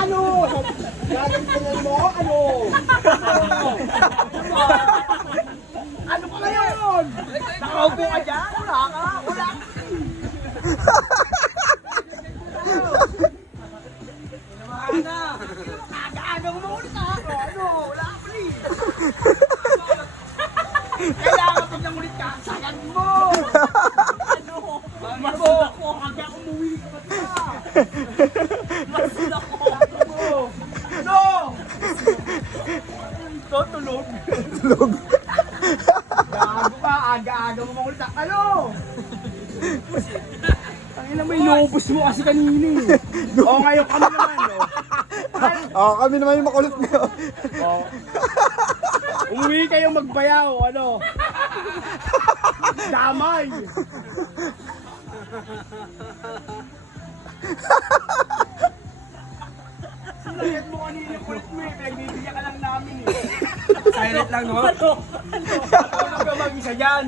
Ano? Gagantinan mo? Ano? Ano ka ngayon? Nakaupo ka dyan? Wala ka? Wala ka? Aga-aga mo maulit ha? Ano? Wala ka pala eh. Kailangan pag namulit ka, sagan mo! Ano? Masul ako! Hanggang umuwi ka ba ito? Masul ako! No! Ito, tulog. Tulog. Gago ka, aga-aga mo makulit. Ano? Ang ina mo, inubos mo kasi kanina eh. O ngayon kami naman, no? Kami naman yung makulit nyo. O. Umuwi kayong magbayaw, ano? Damay! Sinagad mo kanina kulit mo eh, pinagbibigyan ka lang namin eh. Silent lang, no? Ano ka mag-isa dyan?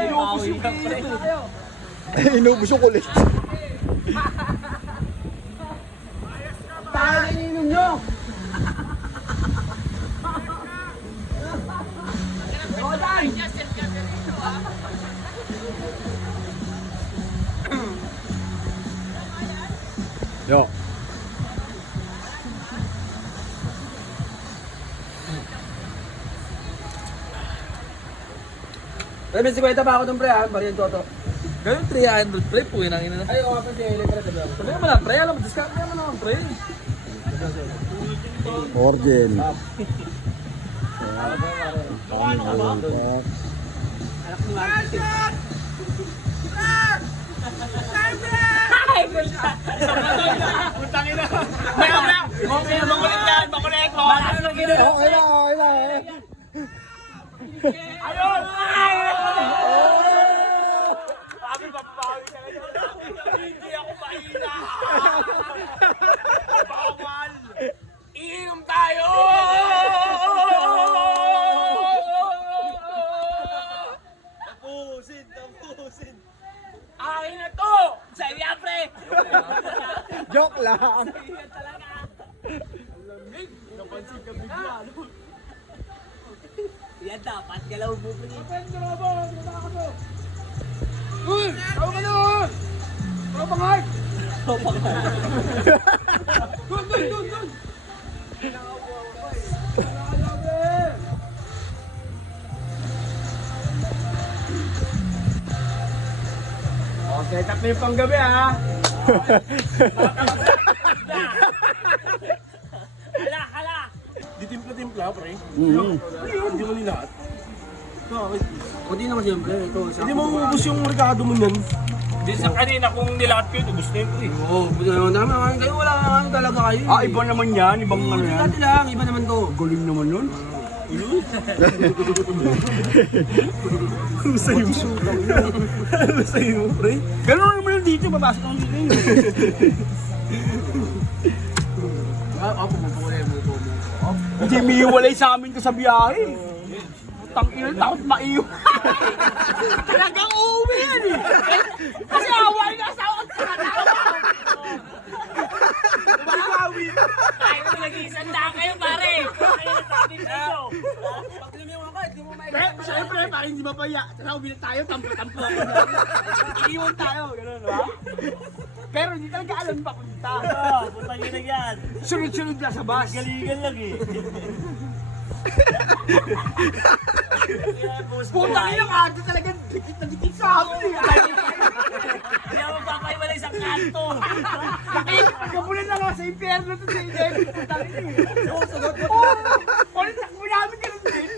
Inubos yung kayo. Inubos yung kulit. Tayo na ininom nyo! Rodan! Yo. Pre, may 50 pa ako dun, pre, ha? Bariyan ko to. Ganun 300 pre, puwi nang ina na. Ay, oo, pre, si Helen, pre, sabi ako. Sabi mo lang pre, alam mo, discount naman naman pre. Origin. Putang ina! Maya! Makulit yan! Makulit mo! Okay lang, okay lang. Ayun! Sabi papabawi ka na dyan. Hindi ako mahina! Bawal! Iinom tayo! Tapusin! Akin na to! Sa'yo yan, pre! Joke lang. Sa'yo yan talaga! Ang lamig! Napansin ka bigla, ano? Yan dapat, galaw mo, pre. Uy! Tawag ka na! Tawag bangay! Doon! O, set up na yung panggabi ha! Hala! Di timpla-timpla pre. Mm. Hindi mo nilahat. Bakit? O di naman siyempre, ito. Hindi mo ubus yung regado mo niyan. Di sa kanina kung nilahat ko ito, gusto nyo eh. Oo, buto naman naman. Kayo wala ano talaga kayo. Ah, iba naman yan, ibang ano yan. Dati lang, iba naman to. Galing naman nun. Ano sa'yo mo? Ano sa'yo mo pre? Ganun naman yun dito, babasok ang dito yun. Pumupo na yung mupo mo. Hindi miiwalay sa amin ka sa biyahe. Putang ina, takot maiwan. Talagang uuwi yan eh. Kasi away na sa ako. Bawi. Ay, nag-iisanda kayo, pare! Ay, sabi sa'yo! Pag lumiwan ka, hindi mo may... Siyempre, para hindi mapaya. Sana uwi na tayo, tampo-tampo. Iiwan tayo, gano'n, ba? Pero hindi talaga alam pa punta. Putang ina yan! Sunod-sunod na sa bus. Galigan lang eh! Putang ina ka, ito talagang dikit na dikit sa amin eh. Hindi ako magpapaiwalay sa kanto! Kapunan na nga sa impyerno to sa inyo. Putang ina eh. Oo, ulit takbo namin ganun din.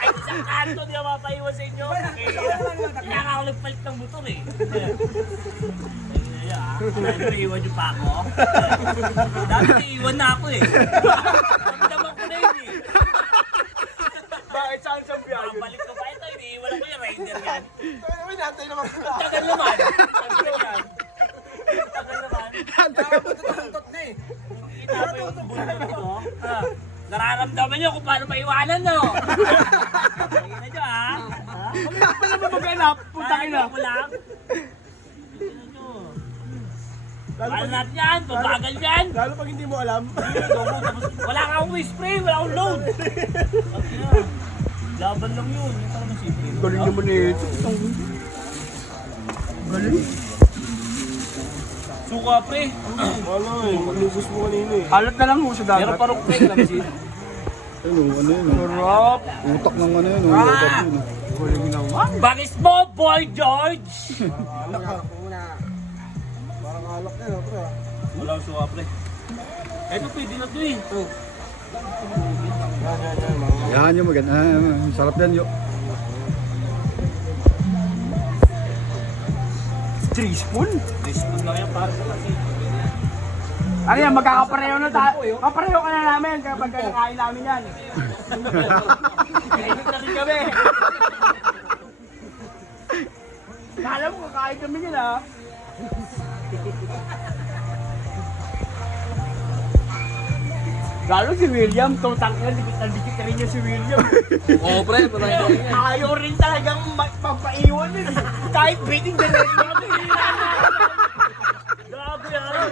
Ay, sa kanto, hindi ako mapaiwan sa inyo! Kailangan ako nagpalit ng motor eh! Ay, iwan niyo pa ako? Dati iwan na ako eh! Naman ko na yun eh! Bakit saan sa biyahe? Balik ko pa ito, iniiwan ako yung rider yan! Uy, nantay naman kita. Tagal naman! Tagal yan! Tagal naman! Tuntot na eh. Kita mo yung bundok ko? Nararamdaman niyo kung paano maiwanan, no? Tingnan niyo, ha? Kami na ba mag-alap? Putang ina. Mo lang? Tingnan niyo. Mahal natin yan, babagal yan. Lalo pag hindi mo alam. Wala ka akong spray, wala akong load. Laban lang yun, yung parang masipin. Galing naman eh. Galing. Suka pre. Ano eh, maglubos mo kanina eh. Alat na lang mo sa dagat. Meron parang pre, alam si. Ano yun? Sarap. Utak ng ano yun. Utak yun. Galing naman. Bagis mo, Boy George! Alak ka. Muna. Parang alak na, no, pre. Wala akong suka pre. Eto pwede na to eh. Yan yung maganda. Sarap yan yun. 3 spoon? Teaspoon lang yan para sa kasi. Ano yan, magkakapareho na tayo. Kapareho ka na namin kapag kakain namin yan. Kainit na rin kami. Kala mo kakain kami yan ha. Lalo si William, tutang na dikit na dikit rin niya si William. Oo, pre. Parang Ayaw rin talagang magpapaiwan yun. Kahit beating the red mo. Grabe yan!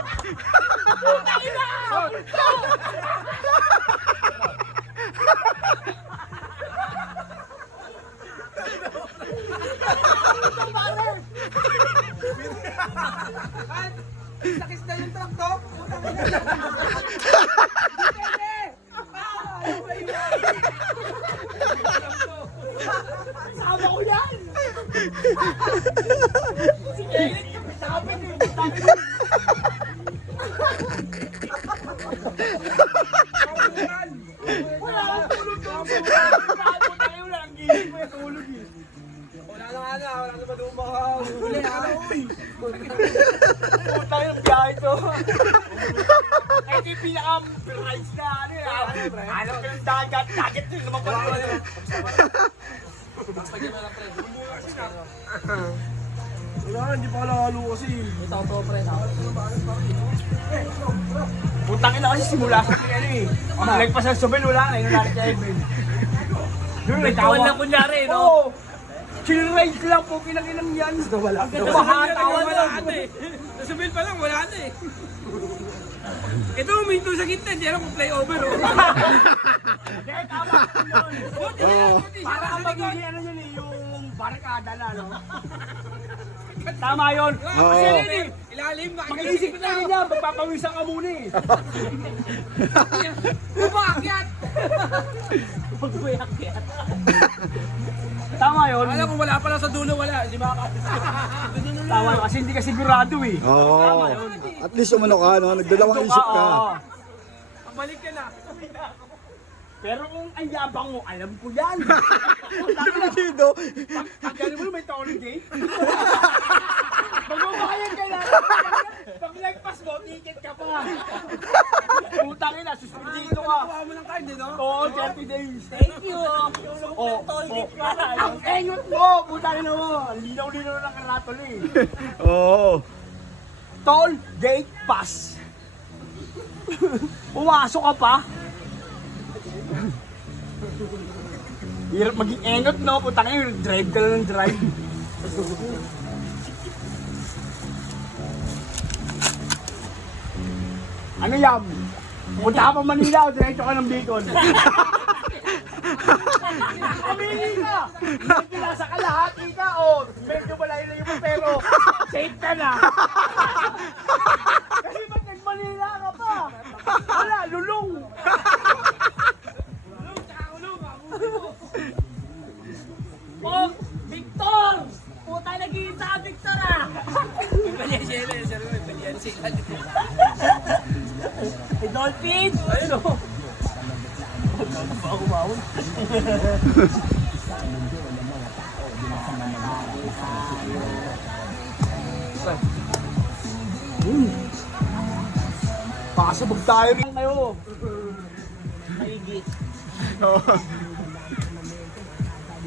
sakis na yung truck to. Sama ko yan! Sige, kapit eh. Wala kang tulog doon. Wala kang gising mo yung tulog eh. Wala na nga na. Wala na ba doon baka huli ha? Puta yung biyahe to. Ito yung pinaka-price na ano eh. Ano ka yung dagat? Dagat yun naman pala. Wala, hindi pa kalalo kasi. Putang ina kasi simula sa akin ano eh. Ang nagpas sa Sobel, wala na. Yung nalit kay Evan. Yung Tawan lang kunyari, no? Oo. Chill ride lang po, kinang-inang yan. Wala. Tumahatawa Wala na. na eh. Sa bill pa lang, wala na eh. Ito, huminto sa gitna. Hindi alam kung flyover oh. Hindi, tama. Buti na, buti. Para ang magiging ano yun eh, yung barkada na, no? Tama yun. Kasi Oo. yun eh. Ilalim na. Mag-iisip na rin yan, magpapawisan ka muna eh. Umakyat. Pagbuyak yan. Tama yun. Alam kung wala pala sa dulo, wala. Di ba? Tama yun, kasi hindi ka sigurado eh. Oo. At least umano ka, no? Nagdalawang isip ka. Oo. Balik ka na. Pero kung ang yabang mo, alam ko yan. Dito. Pag gano'n mo, may holiday. Magbabayad ka na. Pag nagpas mo, ticket ka pa. Putang ina, suspendito ka. Kuha mo ng card, eh, no? Oo, 30 days. Thank you! Oh, Toilet ka na. Ang engot mo, putang ina mo. Ang linaw-linaw ng karatol eh. Oo. Toll gate pass. Pumasok ka pa. Hirap maging engot, no? Putang ina, drive ka lang ng drive. Ano yan? Punta ka pa Manila o diretso ka ng Bicol? Kamili ka! Medyo nasa kalahati ka o medyo malayo-layo mo pero safe ka na. Kasi ba't nag-Manila ka pa? Wala, lulong! Oh, Victor! Puta, nag-iisa ka, Victor ah! Hey, Dolphin! Ayun o! Pakasabog tayo rin kayo. Mahigit.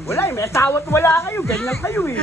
Wala eh, may tawat wala kayo. Ganyan kayo eh.